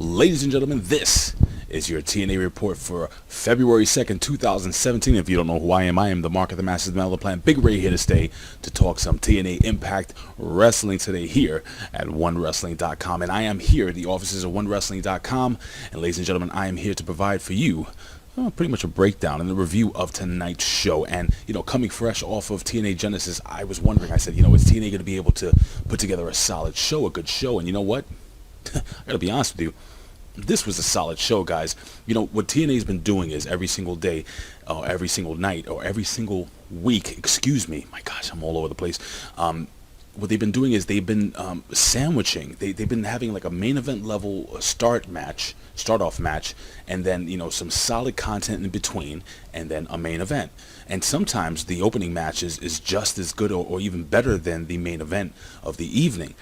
Ladies and gentlemen, this is your TNA report for February 2nd, 2017. If you don't know who I am the Mark of the Masters, the Man of the Plan, Big Ray, here to stay to talk some TNA Impact Wrestling today here at OneWrestling.com. And I am here at the offices of OneWrestling.com. And ladies and gentlemen, I am here to provide for you pretty much a breakdown and a review of tonight's show. And, coming fresh off of TNA Genesis, I was wondering, I said, is TNA going to be able to put together a solid show, a good show? And you know what? I got to be honest with you. This was a solid show, guys. What TNA's been doing is every single day, or every single night, or every single week, excuse me. My gosh, I'm all over the place. What they've been doing is they've been sandwiching. They've been having like a main event level start off match, and then, some solid content in between, and then a main event. And sometimes the opening match is just as good or even better than the main event of the evening.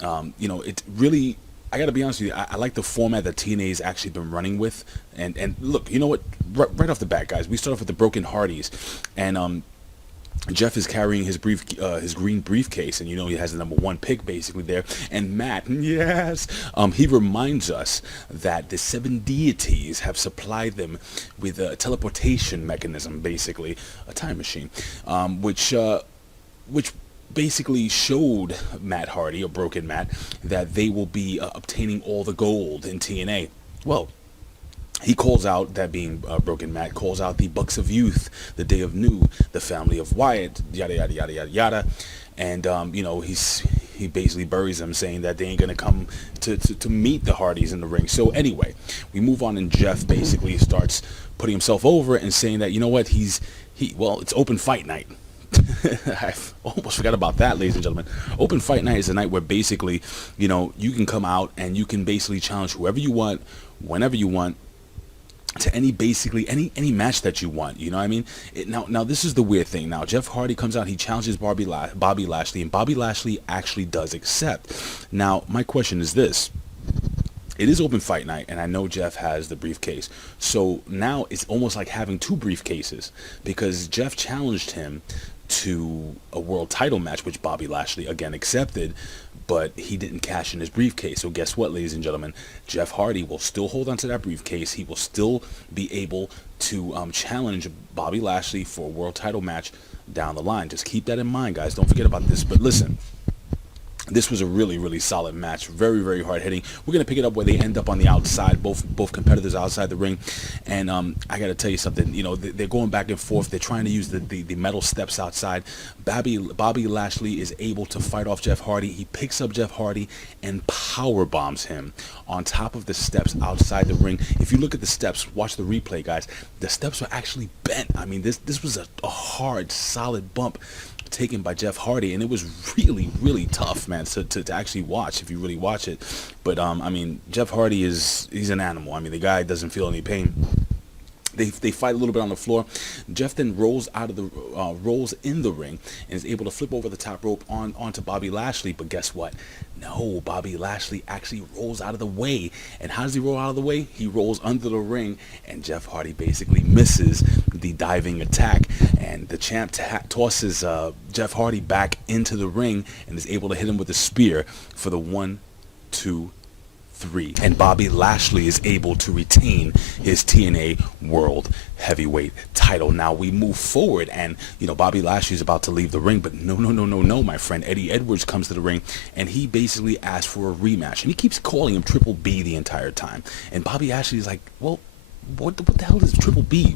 It really, I gotta be honest with you, I like the format that TNA's actually been running with. And look, you know what? Right off the bat, guys, we start off with the Broken Hardys, and Jeff is carrying his green briefcase, and he has the #1 pick basically there. And Matt, yes, he reminds us that the 7 deities have supplied them with a teleportation mechanism, basically a time machine, which basically showed Matt Hardy, or Broken Matt, that they will be obtaining all the gold in TNA. Well, he calls out, that being Broken Matt, calls out the Bucks of Youth, the Day of New, the family of Wyatt, yada, yada, yada, yada, yada. And, he basically buries them, saying that they ain't going to come to meet the Hardys in the ring. So anyway, we move on, and Jeff basically starts putting himself over and saying that, well, it's open fight night. I almost forgot about that, ladies and gentlemen. Open fight night is a night where basically, you can come out and you can basically challenge whoever you want, whenever you want, to any match that you want. You know what I mean? Now this is the weird thing. Now Jeff Hardy comes out, he challenges Bobby Lashley, and Bobby Lashley actually does accept. Now my question is this. It is open fight night, and I know Jeff has the briefcase. So now it's almost like having 2 briefcases, because Jeff challenged him to a world title match, which Bobby Lashley again accepted, but he didn't cash in his briefcase. So guess what, ladies and gentlemen? Jeff Hardy will still hold on to that briefcase. He will still be able to challenge Bobby Lashley for a world title match down the line. Just keep that in mind, guys. Don't forget about this. But listen, this was a really, really solid match. Very, very hard hitting. We're going to pick it up where they end up on the outside, both competitors outside the ring. And I got to tell you something. They're going back and forth. They're trying to use the metal steps outside. Bobby Lashley is able to fight off Jeff Hardy. He picks up Jeff Hardy and power bombs him on top of the steps outside the ring. If you look at the steps, watch the replay, guys. The steps were actually bent. I mean, this was a hard, solid bump taken by Jeff Hardy, and it was really, really tough, man, to actually watch if you really watch it. But Jeff Hardy he's an animal. The guy doesn't feel any pain. They fight a little bit on the floor. Jeff then rolls in the ring and is able to flip over the top rope onto Bobby Lashley. But guess what? No, Bobby Lashley actually rolls out of the way. And how does he roll out of the way? He rolls under the ring, and Jeff Hardy basically misses the diving attack. And the champ tosses Jeff Hardy back into the ring and is able to hit him with a spear for the 1, 2, 3. And Bobby Lashley is able to retain his TNA World Heavyweight title. Now we move forward, and Bobby Lashley is about to leave the ring, but no, my friend. Eddie Edwards comes to the ring, and he basically asks for a rematch, and he keeps calling him Triple B the entire time. And Bobby Lashley is like, well, what the hell is Triple B?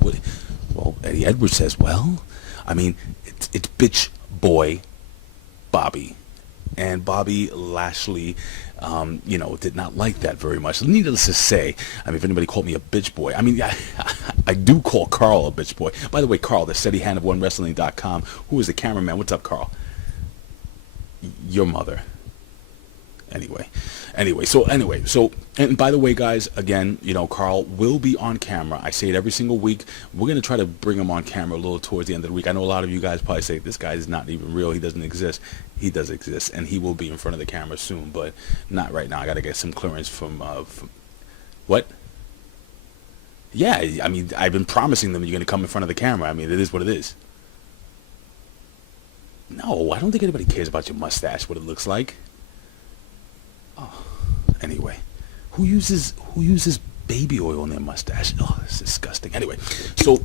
Well, Eddie Edwards says, well, it's bitch boy Bobby. And Bobby Lashley, did not like that very much. Needless to say, if anybody called me a bitch boy, I do call Carl a bitch boy. By the way, Carl, the steady hand of OneWrestling.com, who is the cameraman? What's up, Carl? Your mother. Anyway, and by the way, guys, again, Carl will be on camera. I say it every single week. We're going to try to bring him on camera a little towards the end of the week. I know a lot of you guys probably say, this guy is not even real. He doesn't exist. He does exist, and he will be in front of the camera soon, but not right now. I got to get some clearance from what? Yeah, I've been promising them you're going to come in front of the camera. It is what it is. No, I don't think anybody cares about your mustache, what it looks like. Oh, anyway. who uses baby oil in their mustache? Oh, it's disgusting. Anyway, so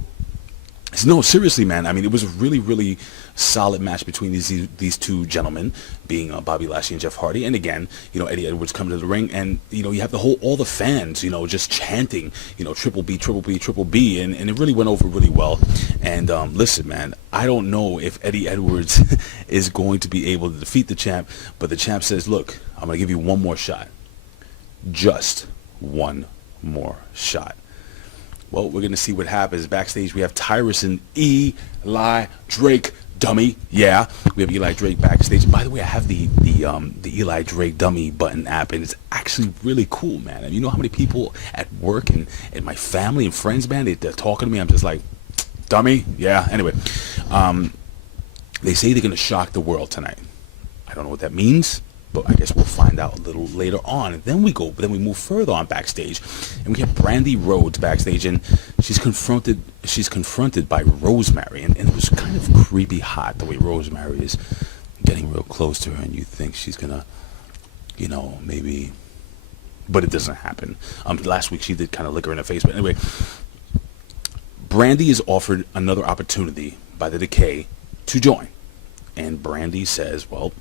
no, seriously, man. I mean, it was a really, really solid match between these two gentlemen, being Bobby Lashley and Jeff Hardy. And again, Eddie Edwards coming to the ring, and you have all the fans, just chanting, Triple B, Triple B, Triple B, and it really went over really well. And listen, man, I don't know if Eddie Edwards is going to be able to defeat the champ, but the champ says, "Look, I'm going to give you one more shot, just one more shot." Well, we're going to see what happens. Backstage, we have Tyrus and Eli Drake, dummy. Yeah, we have Eli Drake backstage. By the way, I have the Eli Drake dummy button app, and it's actually really cool, man. And you know how many people at work and my family and friends, man, they're talking to me. I'm just like, dummy? Yeah. Anyway, they say they're going to shock the world tonight. I don't know what that means, but I guess we'll find out a little later on. And then we move further on backstage, and we have Brandy Rhodes backstage, and she's confronted by Rosemary, and it was kind of creepy hot the way Rosemary is getting real close to her, and you think she's gonna, maybe, but it doesn't happen. Last week she did kind of lick her in the face, but anyway, Brandy is offered another opportunity by the Decay to join, and Brandy says, well,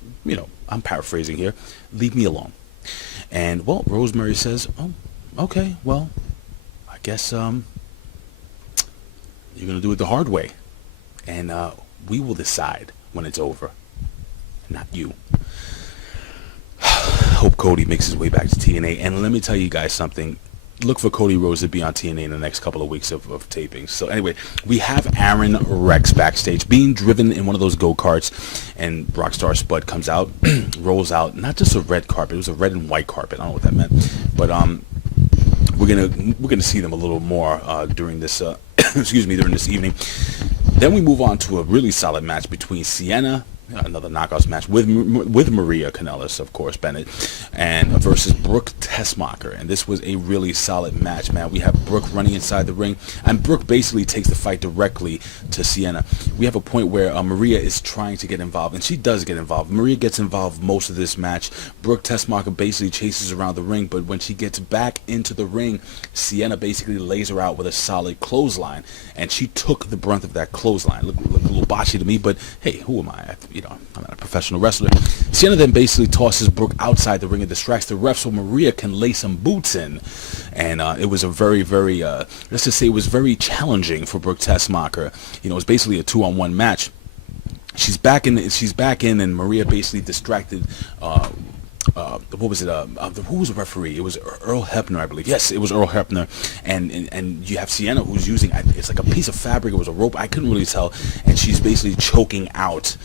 I'm paraphrasing here, leave me alone. And, well, Rosemary says, oh, okay, well, I guess you're going to do it the hard way. And we will decide when it's over, not you. Hope Cody makes his way back to TNA. And let me tell you guys something. Look for Cody Rhodes to be on TNA in the next couple of weeks of tapings. So anyway, we have Aaron Rex backstage being driven in one of those go-karts, and Rockstar Spud comes out, rolls out, not just a red carpet, it was a red and white carpet. I don't know what that meant, but we're gonna see them a little more during this during this evening. Then we move on to a really solid match between Sienna, another knockouts match with Maria Kanellis, of course, Bennett, and versus Brooke Tessmacher. And this was a really solid match, man. We have Brooke running inside the ring, and Brooke basically takes the fight directly to Sienna. We have a point where Maria is trying to get involved, and she does get involved. Maria gets involved most of this match. Brooke Tessmacher basically chases around the ring, but when she gets back into the ring, Sienna basically lays her out with a solid clothesline, and she took the brunt of that clothesline. Look a little botchy to me, but hey, who am I? I'm not a professional wrestler. Sienna then basically tosses Brooke outside the ring and distracts the ref so Maria can lay some boots in. And it was a very, very, let's just say it was very challenging for Brooke Tessmacher. It was basically a 2-on-1 match. She's back in, and Maria basically distracted, what was it? Who was the referee? It was Earl Hebner, I believe. Yes, it was Earl Hebner. And you have Sienna, who's using, it's like a piece of fabric. It was a rope. I couldn't really tell. And she's basically choking out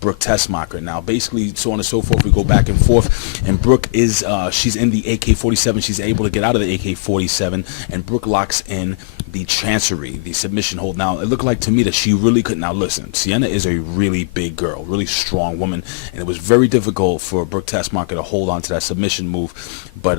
Brooke Tessmacher. Now, basically, so on and so forth, we go back and forth. And Brooke is, she's in the AK-47. She's able to get out of the AK-47. And Brooke locks in the chancery, the submission hold. Now, it looked like to me that she really could. Now, listen, Sienna is a really big girl, really strong woman. And it was very difficult for Brooke Tessmacher to hold on to that submission move. But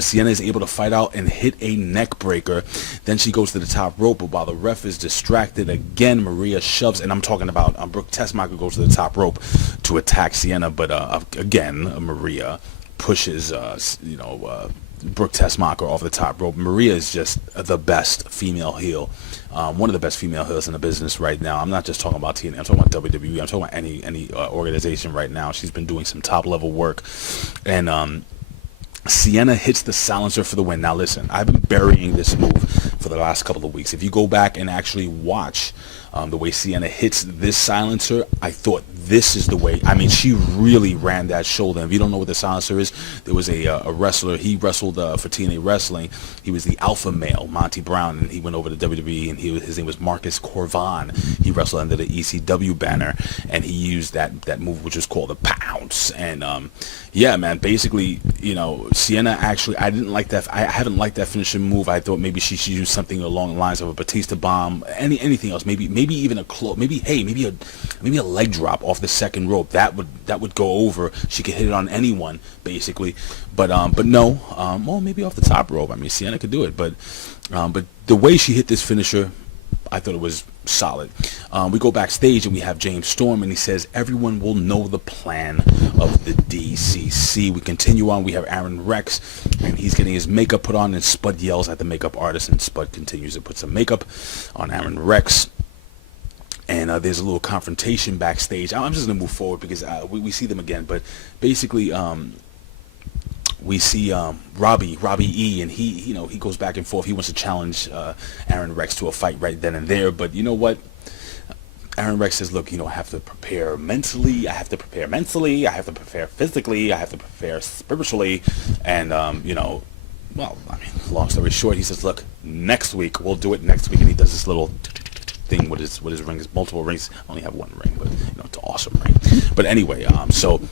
Sienna is able to fight out and hit a neck breaker. Then she goes to the top rope, but while the ref is distracted again, Maria shoves, and I'm talking about Brooke Tessmacher goes to the top rope to attack Sienna, but again, Maria pushes Brooke Tessmacher off the top rope. Maria is just the best female heel, one of the best female heels in the business right now. I'm not just talking about TNA, I'm talking about WWE, I'm talking about any organization right now. She's been doing some top level work, and Sienna hits the silencer for the win. Now listen, I've been burying this move for the last couple of weeks. If you go back and actually watch the way Sienna hits this silencer, I thought this is the way. I mean, she really ran that shoulder. If you don't know what the silencer is, there was a wrestler. He wrestled for TNA Wrestling. He was the alpha male, Monty Brown, and he went over to WWE, and his name was Marcus Corvan. He wrestled under the ECW banner, and he used that move, which is called the pounce. And yeah, man, basically, Sienna actually, I haven't liked that finishing move. I thought maybe she should use something along the lines of a Batista bomb, anything else, maybe even a maybe a leg drop off the second rope. That would go over. She could hit it on anyone basically, but no, well, maybe off the top rope. I mean, Sienna could do it, but the way she hit this finisher, I thought it was solid. We go backstage and we have James Storm, and he says everyone will know the plan of the DCC. We continue on. We have Aaron Rex, and he's getting his makeup put on, and Spud yells at the makeup artist, and Spud continues to put some makeup on Aaron Rex. And there's a little confrontation backstage. I'm just going to move forward because we see them again. But basically, we see Robbie E, and he goes back and forth. He wants to challenge Aaron Rex to a fight right then and there. But you know what? Aaron Rex says, look, I have to prepare mentally. I have to prepare mentally. I have to prepare physically. I have to prepare spiritually. And, well, I mean, long story short, he says, look, next week, we'll do it next week. And he does this little thing with his rings, multiple rings. I only have one ring, but it's an awesome ring. But anyway, so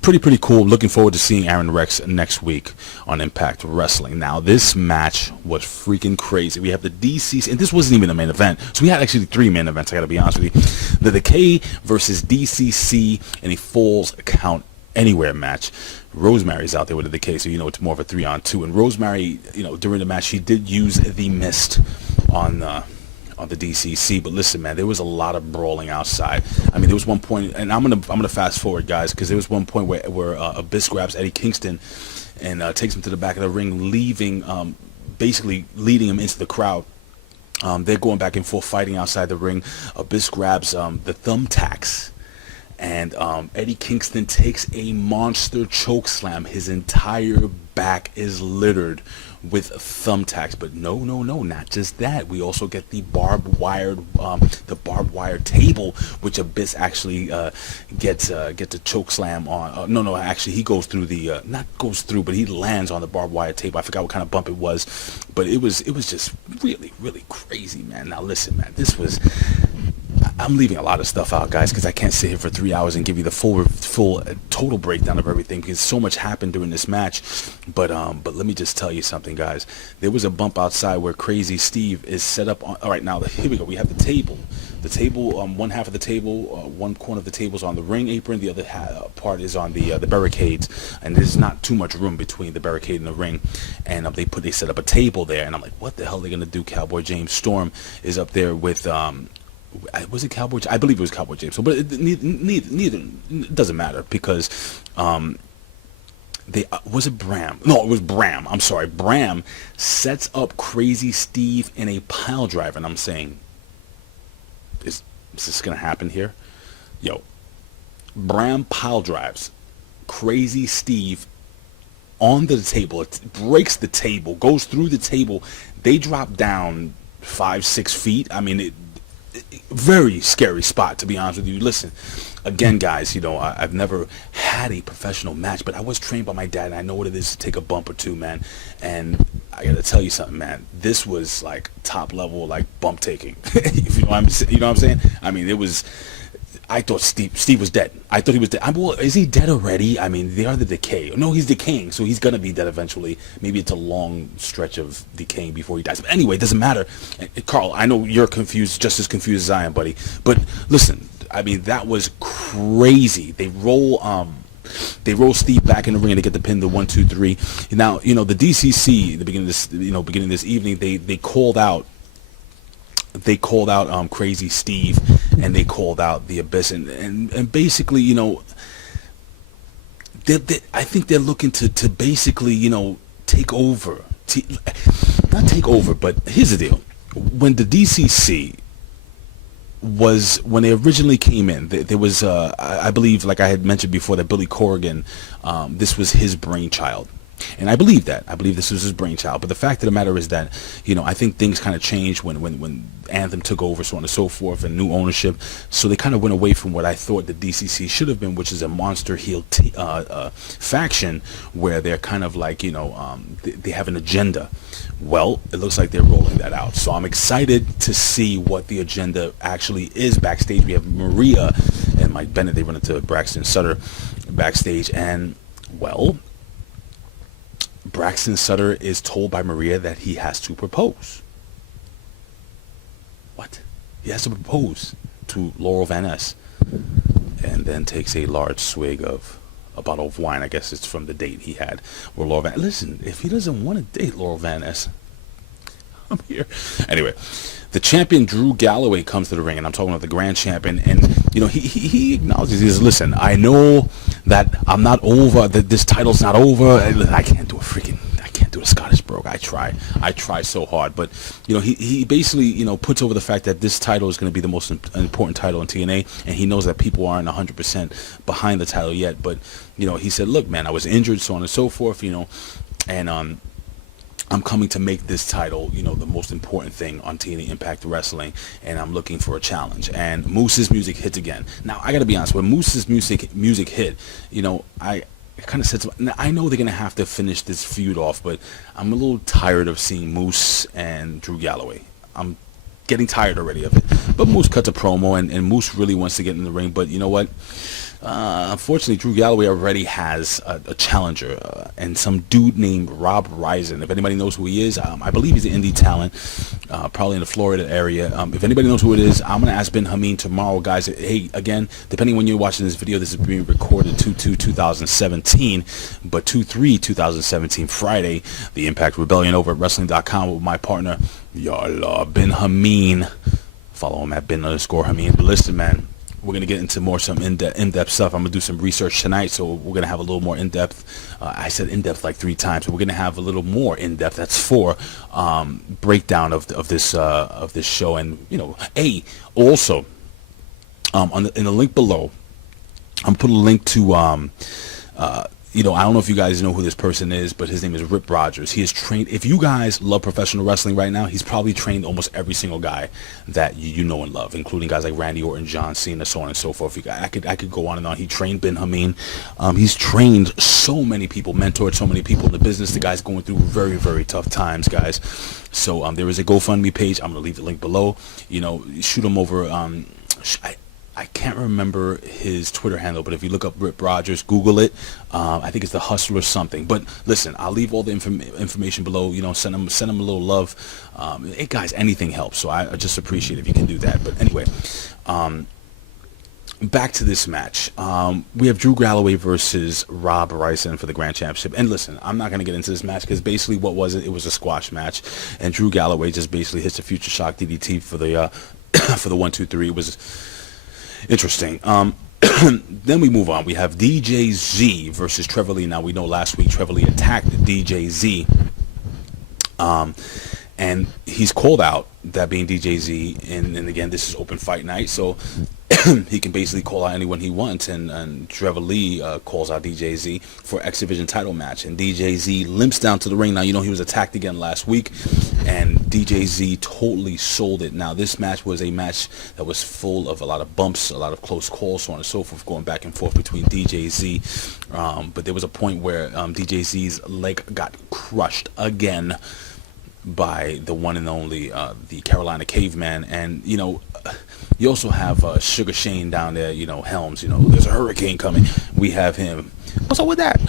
pretty cool. Looking forward to seeing Aaron Rex next week on Impact Wrestling. Now, this match was freaking crazy. We have the DCC, and this wasn't even a main event. So we had actually 3 main events, I gotta be honest with you. The Decay versus DCC in a Falls Count Anywhere match. Rosemary's out there with the Decay, so it's more of a 3-on-2. And Rosemary, during the match, she did use the mist on the DCC, but listen, man, there was a lot of brawling outside. I mean, there was one point, and I'm gonna fast forward, guys, because there was one point where Abyss grabs Eddie Kingston and takes him to the back of the ring, leaving, basically leading him into the crowd. They're going back and forth, fighting outside the ring. Abyss grabs the thumbtacks, and Eddie Kingston takes a monster choke slam. His entire back is littered with thumbtacks. But no, not just that. We also get the barbed wire table, which Abyss actually gets a choke slam on. No, actually he goes through the not goes through, but he lands on the barbed wire table. I forgot what kind of bump it was, but it was just really crazy, man. Now listen, man, this was. I'm leaving a lot of stuff out, guys, because I can't sit here for 3 hours and give you the full total breakdown of everything, because so much happened during this match. But let me just tell you something, guys. There was a bump outside where Crazy Steve is set up on. All right, now here we go. We have the table. The table, one half of the table, one corner of the table is on the ring apron. The other part is on the barricades, and there's not too much room between the barricade and the ring. And they set up a table there, and I'm like, what the hell are they gonna do? Cowboy James Storm is up there with was it Cowboy? I believe it was Cowboy James. So, but neither it doesn't matter, because was it Bram? No, it was Bram. I'm sorry. Bram sets up Crazy Steve in a pile driver, and I'm saying, is this gonna happen here? Yo, Bram pile drives Crazy Steve on the table. It breaks the table, goes through the table. They drop down 5-6 feet. I mean, very scary spot, to be honest with you. Listen, again, guys, I've never had a professional match, but I was trained by my dad, and I know what it is to take a bump or two, man. And I gotta tell you something, man. This was like top level, like bump taking. You know what I'm saying? I mean, it was. I thought Steve was dead. I thought he was dead. Well, is he dead already? I mean, they are the Decay. No, he's decaying, so he's gonna be dead eventually. Maybe it's a long stretch of decaying before he dies. But anyway, it doesn't matter. Carl, I know you're confused, just as confused as I am, buddy. But listen, I mean, that was crazy. They roll Steve back in the ring and they get the pin, the 1, 2, 3. Now, the DCC, the beginning of this evening, they called out. Crazy Steve, and they called out the Abyss, and basically, I think they're looking to basically, take over. Not take over, but here's the deal. When the DCC when they originally came in, there was, I believe, like I had mentioned before, that Billy Corrigan, this was his brainchild. And I believe that. I believe this was his brainchild. But the fact of the matter is that, I think things kind of changed when Anthem took over, so on and so forth, and new ownership. So they kind of went away from what I thought the DCC should have been, which is a monster heel faction, where they're kind of like, they have an agenda. Well, it looks like they're rolling that out. So I'm excited to see what the agenda actually is backstage. We have Maria and Mike Bennett. They run into Braxton Sutter backstage. And, well, Braxton Sutter is told by Maria that he has to propose. What? He has to propose to Laurel Van Ness, and then takes a large swig of a bottle of wine. I guess it's from the date he had with Laurel Van. Listen, if he doesn't want to date Laurel Van Ness, I'm here. Anyway, the champion Drew Galloway comes to the ring, and I'm talking about the grand champion, and you know he acknowledges, he says, listen, I know that I'm not over, that this title's not over. I can't do a Scottish brogue. I try so hard, but you know he basically, you know, puts over the fact that this title is going to be the most important title in TNA, and he knows that people aren't 100% behind the title yet. But you know, he said, look, man, I was injured, so on and so forth, you know, and I'm coming to make this title, you know, the most important thing on TNA Impact Wrestling, and I'm looking for a challenge. And Moose's music hits again. Now, I got to be honest, when Moose's music hit, you know, I kind of said, I know they're going to have to finish this feud off, but I'm a little tired of seeing Moose and Drew Galloway. I'm getting tired already of it. But Moose cuts a promo, and Moose really wants to get in the ring, but you know what? Unfortunately, Drew Galloway already has a challenger, and some dude named Rob Ryson. If anybody knows who he is, I believe he's an indie talent, probably in the Florida area. If anybody knows who it is, I'm going to ask Ben Hameen tomorrow, guys. Hey, again, depending when you're watching this video, this is being recorded 2/2/2017, but 2/3/2017, Friday, the Impact Rebellion over at Wrestling.com with my partner, y'all, Ben Hameen. Follow him at Ben_Hameen. But listen, man, we're going to get into some in-depth stuff. I'm going to do some research tonight, so we're going to have a little more in-depth. I said in-depth like 3 times, but we're going to have a little more in-depth. That's 4 breakdown of this show. And, you know, also, in the link below, I'm putting a link to, you know, I don't know if you guys know who this person is, but his name is Rip Rogers. He is trained. If you guys love professional wrestling right now, he's probably trained almost every single guy that you know and love, including guys like Randy Orton, John Cena, so on and so forth. I could go on and on. He trained Ben Hameen. He's trained so many people, mentored so many people in the business. The guy's going through very, very tough times, guys. So there is a GoFundMe page. I'm going to leave the link below. You know, shoot him over. I can't remember his Twitter handle, but if you look up Rip Rogers, Google it. I think it's the Hustler something. But listen, I'll leave all the information below. You know, send him a little love. Hey guys, anything helps. So I just appreciate it if you can do that. But anyway, back to this match. We have Drew Galloway versus Rob Ryson for the Grand Championship. And listen, I'm not going to get into this match because basically what was it? It was a squash match, and Drew Galloway just basically hits a Future Shock DDT for the for the 1-2-3. It was interesting. Then we move on. We have DJZ versus Trevor Lee. Now, we know last week Trevor Lee attacked DJZ, and he's called out, that being DJZ, and again, this is open fight night, so he can basically call out anyone he wants, and Trevor Lee calls out DJZ for X Division title match, and DJZ limps down to the ring. Now, you know, he was attacked again last week, and DJZ totally sold it. Now, this match was a match that was full of a lot of bumps, a lot of close calls, so on and so forth, going back and forth between DJZ, but there was a point where DJZ's leg got crushed again by the one and only the Carolina Caveman. And you know, you also have Sugar Shane down there, you know, Helms, you know, there's a hurricane coming, we have him. What's up with that?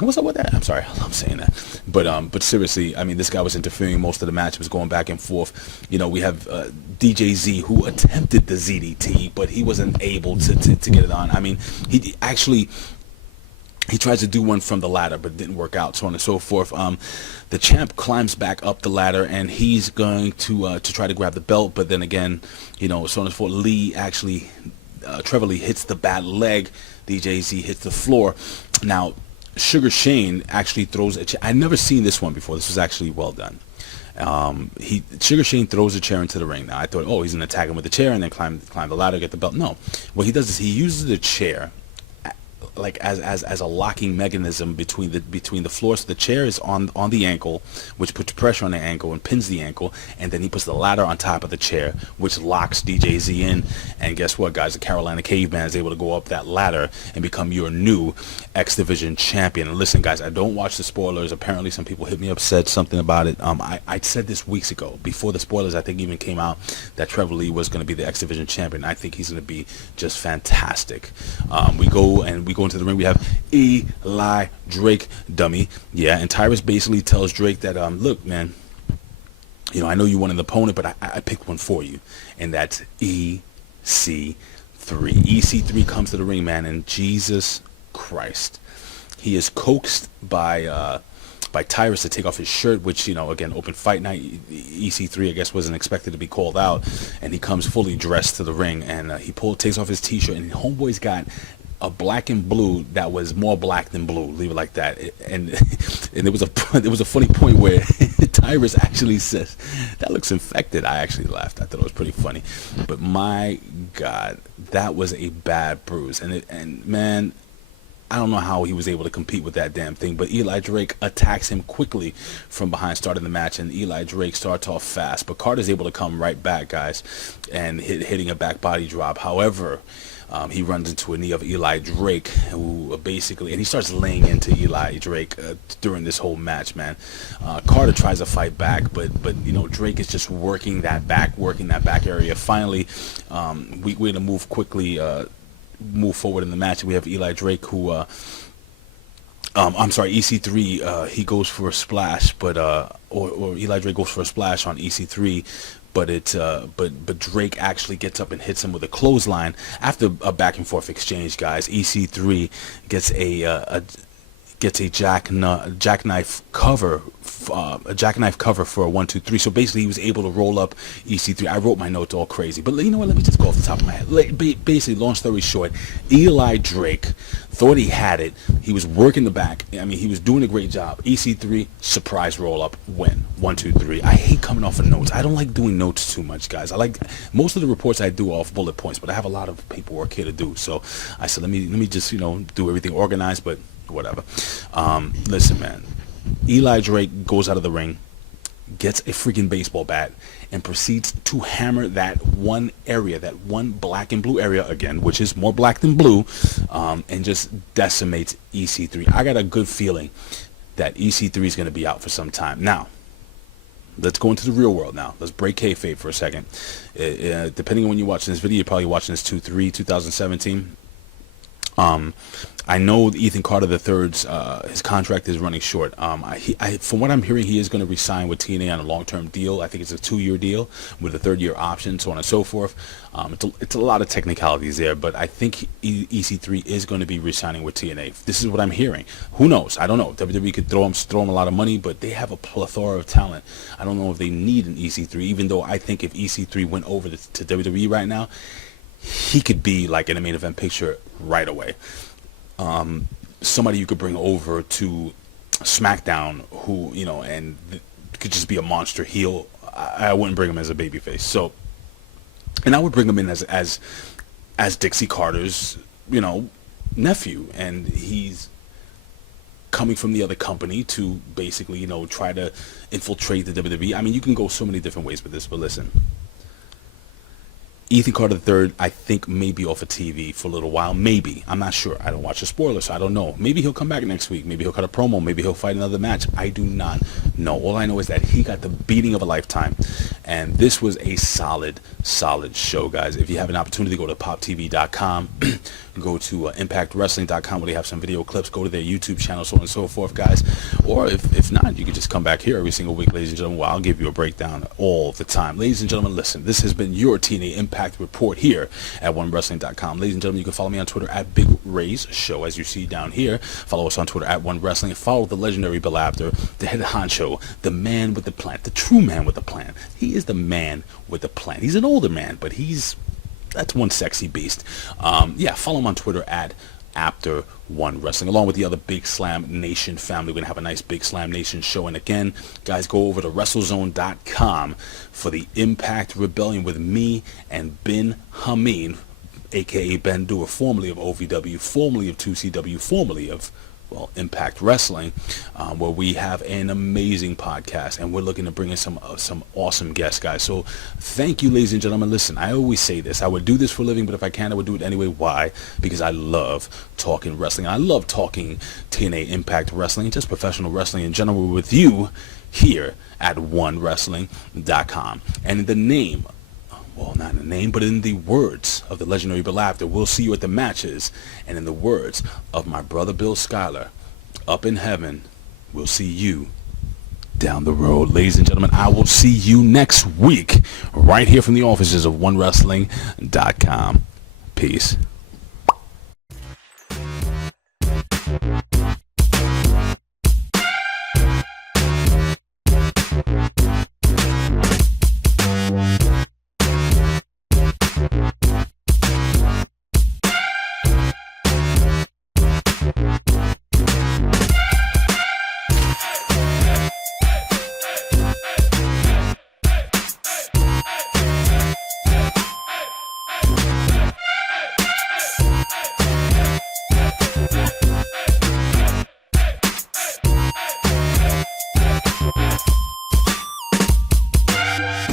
What's up with that? I'm sorry, I'm saying that, but seriously, I mean, this guy was interfering most of the match. It was going back and forth. You know, we have DJZ, who attempted the ZDT, but he wasn't able to get it on. I mean, he tries to do one from the ladder, but it didn't work out, so on and so forth. The champ climbs back up the ladder, and he's going to try to grab the belt, but then again, you know, so on and so forth. Lee actually, Trevor Lee hits the bad leg. DJZ hits the floor. Now, Sugar Shane actually throws a chair. I've never seen this one before. This was actually well done. Sugar Shane throws a chair into the ring. Now, I thought, oh, he's going to attack him with the chair and then climb the ladder, get the belt. No. What he does is he uses the chair like as a locking mechanism between the floor. So the chair is on the ankle, which puts pressure on the ankle and pins the ankle, and then he puts the ladder on top of the chair, which locks DJZ in. And guess what, guys? The Carolina Caveman is able to go up that ladder and become your new X Division champion. And listen, guys, I don't watch the spoilers. Apparently some people hit me up, said something about it. I said this weeks ago, before the spoilers I think even came out, that Trevor Lee was going to be the X Division champion. I think he's going to be just fantastic. We go into the ring. We have Eli Drake, dummy. Yeah, and Tyrus basically tells Drake that, look, man, you know, I know you want an opponent, but I picked one for you, and that's EC3. EC3 comes to the ring, man, and Jesus Christ, he is coaxed by by Tyrus to take off his shirt, which, you know, again, open fight night, EC3, I guess, wasn't expected to be called out, and he comes fully dressed to the ring, and he takes off his t-shirt, and Homeboy's got a black and blue that was more black than blue, leave it like that. And there was a funny point where Tyrus actually says, "That looks infected." I actually laughed. I thought it was pretty funny, but my God, that was a bad bruise. And man, I don't know how he was able to compete with that damn thing, but Eli Drake attacks him quickly from behind, starting the match, and Eli Drake starts off fast, but Carter's able to come right back, guys, and hitting a back body drop. However, he runs into a knee of Eli Drake, who basically, and he starts laying into Eli Drake during this whole match, man. Carter tries to fight back, but you know, Drake is just working that back area. Finally, we're gonna move quickly, move forward in the match. We have Eli Drake, who I'm sorry, EC3, he goes for a splash, but or Eli Drake goes for a splash on EC3, but but Drake actually gets up and hits him with a clothesline. After a back and forth exchange, guys, EC3 gets a jackknife cover for a 1-2-3. So basically, he was able to roll up EC3. I wrote my notes all crazy, but you know what? Let me just go off the top of my head. Basically, long story short, Eli Drake thought he had it. He was working the back. I mean, he was doing a great job. EC3 surprise roll up, win 1-2-3. I hate coming off of notes. I don't like doing notes too much, guys. I like most of the reports I do off bullet points, but I have a lot of paperwork here to do. So I said, let me just, you know, do everything organized, but whatever. Listen, man, Eli Drake goes out of the ring, gets a freaking baseball bat, and proceeds to hammer that one area, that one black and blue area again, which is more black than blue, and just decimates EC3. I got a good feeling that EC3 is going to be out for some time. Now, let's go into the real world now. Let's break kayfabe for a second. Depending on when you're watching this video, you're probably watching this 2017. I know Ethan Carter III's his contract is running short. From what I'm hearing, he is going to resign with TNA on a long-term deal. I think it's a 2-year deal with a 3rd-year option, so on and so forth. It's a lot of technicalities there, but I think EC3 is going to be resigning with TNA. This is what I'm hearing. Who knows? I don't know. WWE could throw him a lot of money, but they have a plethora of talent. I don't know if they need an EC3, even though I think if EC3 went over to WWE right now, he could be like in a main event picture right away. Somebody you could bring over to SmackDown who, you know, and could just be a monster heel. I wouldn't bring him as a babyface. So, and I would bring him in as Dixie Carter's, you know, nephew, and he's coming from the other company to basically, you know, try to infiltrate the WWE. I mean, you can go so many different ways with this, but listen. Ethan Carter III, I think, may be off of TV for a little while. Maybe. I'm not sure. I don't watch the spoilers, so I don't know. Maybe he'll come back next week. Maybe he'll cut a promo. Maybe he'll fight another match. I do not know. All I know is that he got the beating of a lifetime. And this was a solid show, guys. If you have an opportunity, go to poptv.com. Go to impactwrestling.com where they have some video clips. Go to their YouTube channel, so on and so forth, guys. Or if not, you can just come back here every single week, ladies and gentlemen, where I'll give you a breakdown all the time. Ladies and gentlemen, listen, this has been your TNA Impact Report here at OneWrestling.com. Ladies and gentlemen, you can follow me on Twitter at Big Ray's Show, as you see down here. Follow us on Twitter at One Wrestling. Follow the legendary Bill Apter, the head honcho, the man with the plan, the true man with the plan. He is the man with the plan. He's an older man, but that's one sexy beast. Yeah, follow him on Twitter at Apter One Wrestling, along with the other Big Slam Nation family. We're gonna have a nice Big Slam Nation show. And again, guys, go over to WrestleZone.com for the Impact Rebellion with me and Ben Hameen, aka Ben Dewar, formerly of OVW, formerly of 2CW, formerly of, well, Impact Wrestling, where we have an amazing podcast, and we're looking to bring in some awesome guests, guys. So thank you, ladies and gentlemen. Listen, I always say this. I would do this for a living, but if I can, I would do it anyway. Why? Because I love talking wrestling. I love talking TNA Impact Wrestling, just professional wrestling in general with you here at OneWrestling.com. And in the name, well, not in the name, but in the words of the legendary Bill Apter, we'll see you at the matches. And in the words of my brother Bill Schuyler, up in heaven, we'll see you down the road. Ladies and gentlemen, I will see you next week right here from the offices of OneWrestling.com. Peace. Peace.